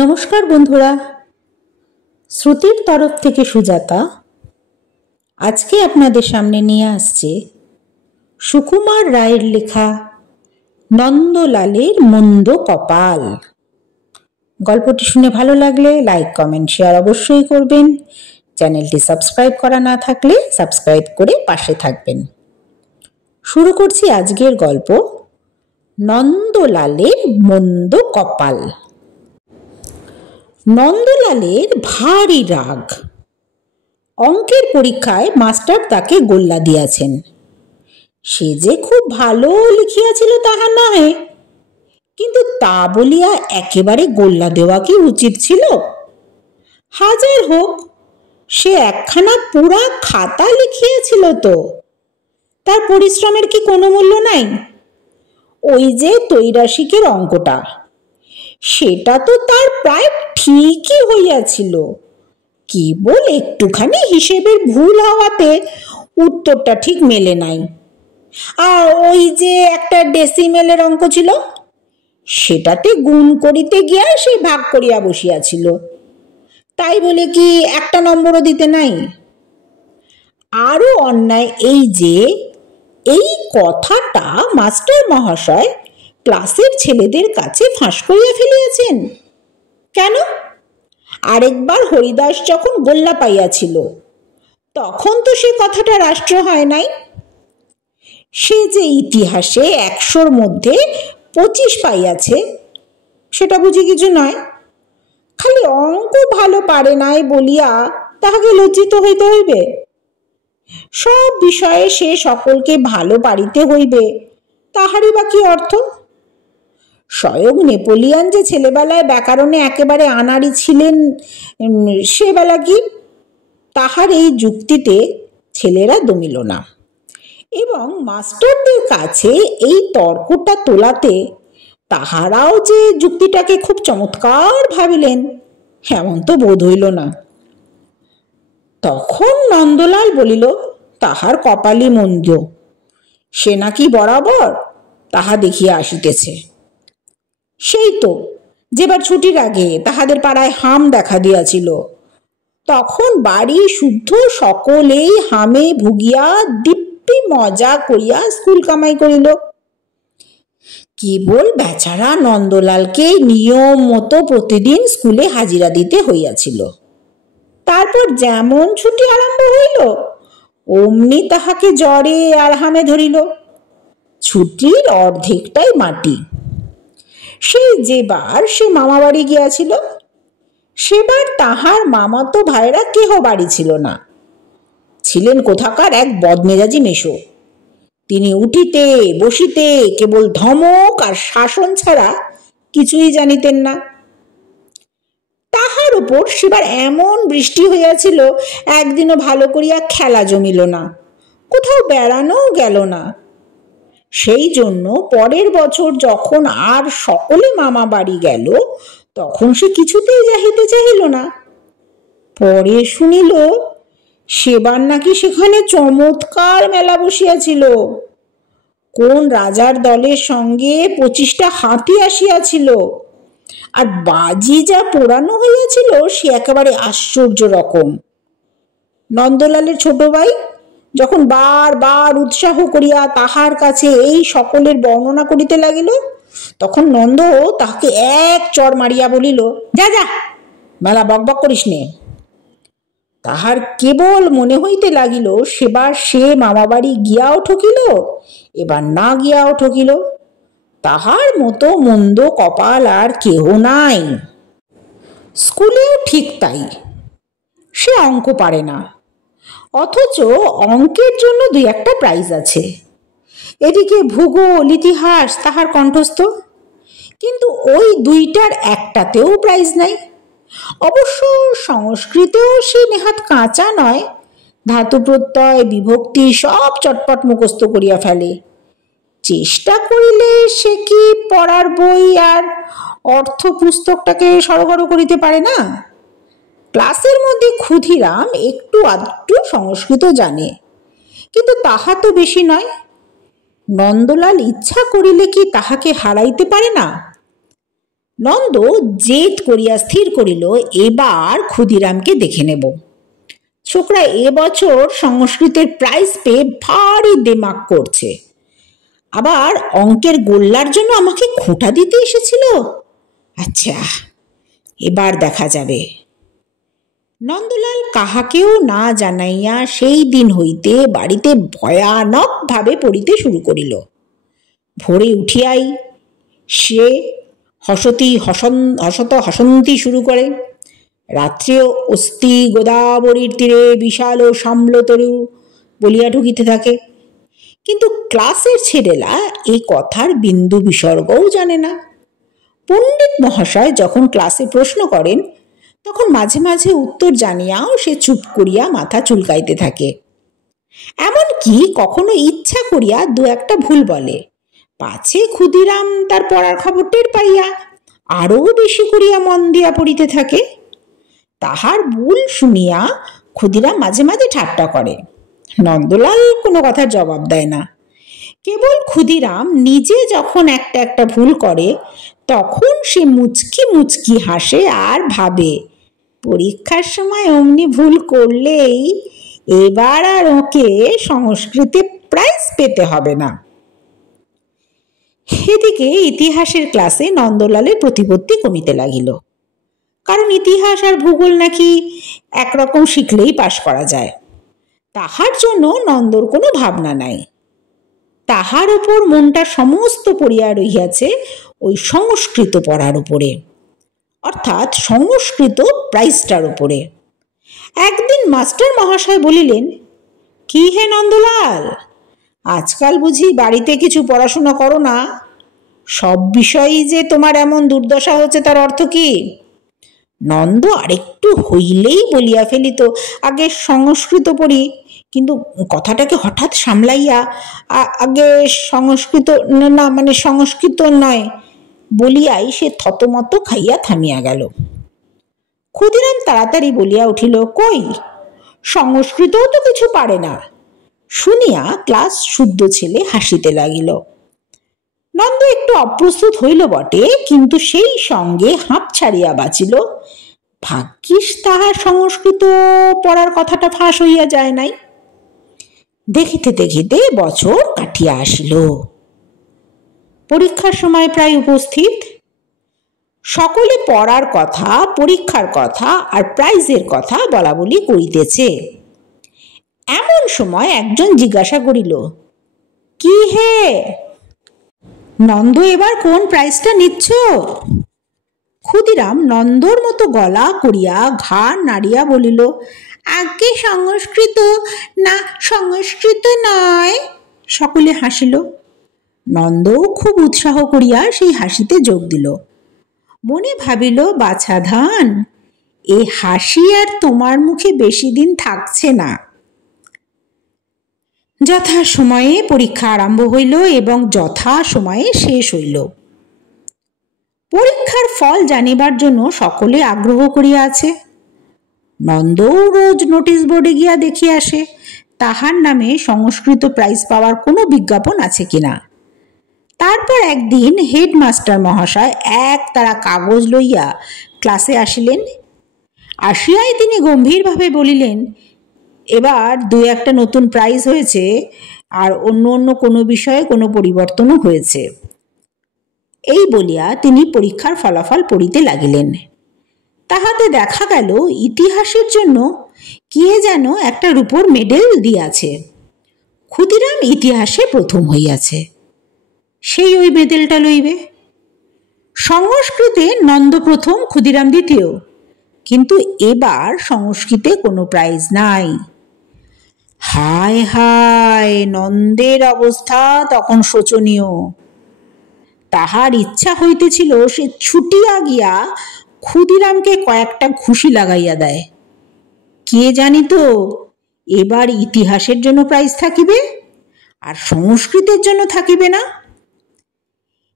নমস্কার বন্ধুরা, শ্রুতির তরফ থেকে সুজাতা আজকে আপনাদের সামনে নিয়ে আসছে সুকুমার রায়ের লেখা নন্দলালের মন্দ কপাল। গল্পটি শুনে ভালো লাগলে লাইক, কমেন্ট, শেয়ার অবশ্যই করবেন। চ্যানেলটি সাবস্ক্রাইব করা না থাকলে সাবস্ক্রাইব করে পাশে থাকবেন। শুরু করছি আজকের গল্প, নন্দলালের মন্দ কপাল। নন্দলালের ভারী রাগ। অঙ্কের পরীক্ষায় মাস্টার তাকে গোল্লা দিয়াছেন। সে যে খুব ভালো লিখিয়াছিল তাহা নয়, কিন্তু তা বলিয়া একেবারে গোল্লা দেওয়া কি উচিত ছিল? হাজার হোক, সে একখানা পুরা খাতা লিখিয়াছিল, তো তার পরিশ্রমের কি কোনো মূল্য নাই? ওই যে তৈরাসিকের অঙ্কটা, সেটা তো তার প্রায় ঠিকই হইয়াছিল, কেবল একটুখানি হিসেবের ভুল হওয়াতে উত্তরটা ঠিক মেলে নাই। আর ওই যে একটা ডেসিমেলের অঙ্ক ছিল, সেটাতে গুণ করিতে গিয়া সে ভাগ করিয়া বসিয়াছিল, তাই বলে কি একটা নম্বরও দিতে নাই? আরো অন্যায় এই যে এই কথাটা মাস্টার মহাশয় ক্লাসের ছেলেদের কাছে ফাঁস করিয়া ফেলিয়াছেন। কেন? আরেকবার হরিদাস যখন গোল্লা পাইয়াছিল, তখন তো সে কথাটা রাষ্ট্র হয় নাই। সে যে ইতিহাসে 100-র মধ্যে 25 পাইয়াছে, সেটা বুঝি কিছু নয়? খালি অঙ্ক ভালো পারে নাই বলিয়া তাহাকে লজ্জিত হইতে হইবে? সব বিষয়ে সে সকলকে ভালো পারিতে হইবে, তাহারই বা কি অর্থ? স্বয়ং নেপোলিয়ান যে ছেলেবেলায় ব্যাকরণে একেবারে আনাড়ি ছিলেন, সে বেলা কি? তাহার এই যুক্তিতে ছেলেরা দমিল না, এবং মাস্টারদের কাছে এই তর্কটা তোলাতে তাহারাও যে যুক্তিটাকে খুব চমৎকার ভাবিলেন, এমন তো বোধ হইল না। তখন নন্দলাল বলিল, তাহার কপালই মন্দ, সে নাকি বরাবর তাহা দেখিয়া আসিতেছে। সেই তো যেবার ছুটির আগে তাহাদের পাড়ায় হাম দেখা দিয়াছিল, তখন বাড়ি শুদ্ধ সকলেই হামে ভুগিয়া দিব্যি মজা করিয়া স্কুল কামাই করিল। কেবল বেচারা নন্দলালকে নিয়ম মতো প্রতিদিন স্কুলে হাজিরা দিতে হইয়াছিল। তারপর যেমন ছুটি আরম্ভ হইল, অমনি তাহাকে জ্বরে আর হামে ধরিল। ছুটির অর্ধেকটাই মাটি। সেই যেবার সে মামা বাড়ি গিয়াছিল, সেবার তাহার মামাতো ভাইরা কেহ বাড়ি ছিল না। ছিলেন কোথাকার এক বদমেজাজি মেশো। তিনি উঠিতে বসিতে কেবল ধমক আর শাসন ছাড়া কিছুই জানিতেন না। তাহার উপর সেবার এমন বৃষ্টি হইয়াছিল, একদিনও ভালো করিয়া খেলা জমিল না, কোথাও বেড়ানোও গেল না। সেই জন্য পরের বছর যখন আর সকলে মামা বাড়ি গেল, তখন সে কিছুতেই যাইতে চাহিল না। পরে শুনিল সেবার নাকি সেখানে চমৎকার মেলা বসিয়াছিল। কোন রাজার দলের সঙ্গে 25টা হাতি আসিয়াছিল, আর বাজি যা পোড়ানো হইয়াছিল সে একেবারে আশ্চর্য রকম। নন্দলালের ছোট ভাই যখন বারবার উৎসাহ করিয়া তাহার কাছে এই সকলের বর্ণনা করিতে লাগিল, তখন নন্দ তাহাকে এক চড় মারিয়া বলিল, যা যা, মেলা বকবক করিস নে। তাহার কেবল মনে হইতে লাগিল সেবার সে মামাবাড়ি গিয়াও ঠকিল, এবার না গিয়াও ঠকিল। তাহার মতো মন্দ কপাল আর কেহ নাই। স্কুলেও ঠিক তাই, সে অঙ্ক পারে না, অথচ অঙ্কের জন্য 2-1টা প্রাইজ আছে। এদিকে ভূগোল, ইতিহাস তাহার কণ্ঠস্থ, কিন্তু ওই 2টার একটাতেও প্রাইজ নাই। অবশ্য সংস্কৃতেও সে নেহাত কাঁচা নয়, ধাতু প্রত্যয় বিভক্তি সব চটপট মুখস্থ করিয়া ফেলে। চেষ্টা করিলে সে কি পড়ার বই আর অর্থ পুস্তকটাকে সড়গড় করিতে পারে না? ক্লাসের মধ্যে ক্ষুদিরাম একটু আধটু সংস্কৃত জানে, কিন্তু তাহা তো বেশি নয়। নন্দলাল ইচ্ছা করিলে কি তাহাকে হারাইতে পারে না? নন্দ জেদ করিয়া স্থির করিল এবার ক্ষুদিরামকে দেখে নেব। ছোকরা এবছর সংস্কৃতের প্রাইজ পেয়ে ভারী দেমাক করছে, আবার অঙ্কের গোল্লার জন্য আমাকে খোঁটা দিতে এসেছিল। আচ্ছা, এবার দেখা যাবে। নন্দলাল কাহাকেও না জানাইয়া সেই দিন হইতে বাড়িতে ভয়ানকভাবে পড়িতে শুরু করিল। ভোরে উঠিয়াই সে হসন্তী শুরু করে। রাত্রেও অস্থি গোদাবরীর তীরে বিশাল ও সাম্লতরু বলিয়া ঢুকিতে থাকে। কিন্তু ক্লাসের ছেলেরা এই কথার বিন্দু বিসর্গও জানে না। পণ্ডিত মহাশয় যখন ক্লাসে প্রশ্ন করেন তখন মাঝে মাঝে উত্তর জানিয়াও সে চুপ করিয়া মাথা চুলকাইতে থাকে। এমনকি কখনো ইচ্ছা করিয়া দু একটা ভুল বলে, পাছে ক্ষুদিরাম তার পড়ার খবর টের পাইয়া আরও বেশি করিয়া মন দিয়া পড়িতে থাকে। তাহার ভুল শুনিয়া ক্ষুদিরাম মাঝে মাঝে ঠাট্টা করে। নন্দলাল কোনো কথার জবাব দেয় না। কেবল ক্ষুদিরাম নিজে যখন একটা একটা ভুল করে তখন সে মুচকি মুচকি হাসে আর ভাবে, পরীক্ষার সময় অমনি ভুল করলেই এবার আর ওকে সংস্কৃতে প্রাইজ পেতে হবে না। এদিকে ইতিহাসের ক্লাসে নন্দলালের প্রতিপত্তি কমিতে লাগিল, কারণ ইতিহাস আর ভূগোল নাকি একরকম শিখলেই পাশ করা যায়। তাহার জন্য নন্দর কোনো ভাবনা নাই। তাহার উপর মনটা সমস্ত পড়িয়া রহিয়াছে ওই সংস্কৃত পড়ার উপরে, অর্থাৎ সংস্কৃত প্রাইজটার উপরে। একদিন মাস্টার মহাশয় বলিলেন, কি হে নন্দলাল, আজকাল বুঝি বাড়িতে কিছু পড়াশোনা করো না? সব বিষয়ই যে তোমার এমন দুর্দশা হচ্ছে তার অর্থ কি? নন্দ আরেকটু হইলেই বলিয়া ফেলিত, আগে সংস্কৃত পড়ি, কিন্তু কথাটাকে হঠাৎ সামলাইয়া আগে সংস্কৃত না মানে সংস্কৃত নয় বলিয়াই সে থতমত খাইয়া থামিয়া গেল। ক্ষুদিরাম তাড়াতাড়ি বলিয়া উঠিল, কই, সংস্কৃতও তো কিছু পারে না। শুনিয়া ক্লাস শুদ্ধ ছেলে হাসিতে লাগিল। নন্দ একটু অপ্রস্তুত হইল বটে, কিন্তু সেই সঙ্গে হাঁপ ছাড়িয়া বাঁচিল। ভাগ্যিস তাহার সংস্কৃত পড়ার কথাটা ফাঁস হইয়া যায় নাই। দেখিতে দেখিতে বছর কাটিয়া আসিল। পরীক্ষার সময় প্রায় উপস্থিত। সকলে পড়ার কথা, পরীক্ষার কথা আর প্রাইজের কথা বলা বলি করিতেছে। এমন সময় একজন জিজ্ঞাসা করিল, কি হে নন্দ, এবার কোন প্রাইজটা নিচ্ছ? ক্ষুদিরাম নন্দর মতো গলা করিয়া ঘাড় নাড়িয়া বলিল, আগে সংস্কৃত। না, সংস্কৃত নয়। সকলে হাসিল। নন্দও খুব উৎসাহ করিয়া সেই হাসিতে যোগ দিল। মনে ভাবিল, বাছা ধান, এ হাসি আর তোমার মুখে বেশি দিন থাকছে না। যথা সময়ে পরীক্ষা আরম্ভ হইল এবং যথা সময়ে শেষ হইল। পরীক্ষার ফল জানিবার জন্য সকলে আগ্রহ করিয়া আছে। নন্দও রোজ নোটিশ বোর্ডে গিয়া দেখিয়া আসে তাহার নামে সংস্কৃত প্রাইজ পাওয়ার কোনো বিজ্ঞাপন আছে কিনা। তারপর একদিন হেডমাস্টার মহাশয় এক তারা কাগজ লইয়া ক্লাসে আসিলেন। আসিয়াই তিনি গম্ভীরভাবে বলিলেন, এবার দু একটা নতুন প্রাইজ হয়েছে আর অন্য অন্য কোনো বিষয়ে কোনো পরিবর্তনও হয়েছে। এই বলিয়া তিনি পরীক্ষার ফলাফল পড়িতে লাগিলেন। তাহাতে দেখা গেল ইতিহাসের জন্য কে যেন একটা রূপোর মেডেল দিয়াছে। ক্ষুদিরাম ইতিহাসে প্রথম হইয়াছে, সেই ওই মেডেলটা লইবে। সংস্কৃতে নন্দ প্রথম, ক্ষুদিরাম দ্বিতীয়, কিন্তু এবার সংস্কৃতে কোনো প্রাইজ নাই। হায় হায়, নন্দের অবস্থা তখন শোচনীয়। তাহার ইচ্ছা হইতেছিল সে ছুটিয়া গিয়া ক্ষুদিরামকে কয়েকটা ঘুষি লাগাইয়া দেয়। কে জানিত এবার ইতিহাসের জন্য প্রাইজ থাকিবে আর সংস্কৃতের জন্য থাকিবে না।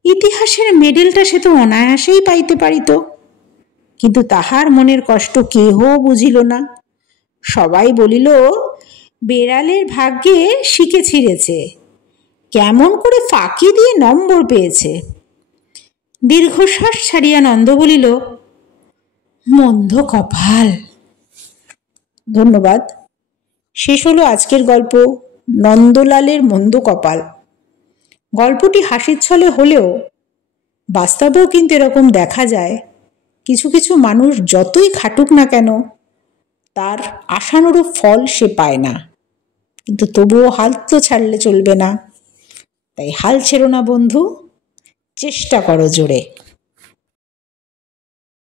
ইতিহাসের মেডেলটা সে তো অনায়াসেই পাইতে পারিত, কিন্তু তাহার মনের কষ্ট কেহ বুঝিল না। সবাই বলিল, বেড়ালের ভাগ্যে শিকে ছিঁড়েছে, কেমন করে ফাঁকি দিয়ে নম্বর পেয়েছে। দীর্ঘশ্বাস ছাড়িয়া নন্দ বলিল, মন্দ কপাল। ধন্যবাদ। শেষ হলো আজকের গল্প নন্দলালের মন্দ কপাল। গল্পটি হাসির ছলে হলেও বাস্তবেও কিন্তু এরকম দেখা যায়, কিছু কিছু মানুষ যতই খাটুক না কেন তার আশানুরূপ ফল সে পায় না, কিন্তু তবুও হাল তো ছাড়লে চলবে না। তাই হাল ছেড়ো না বন্ধু, চেষ্টা করো জোরে।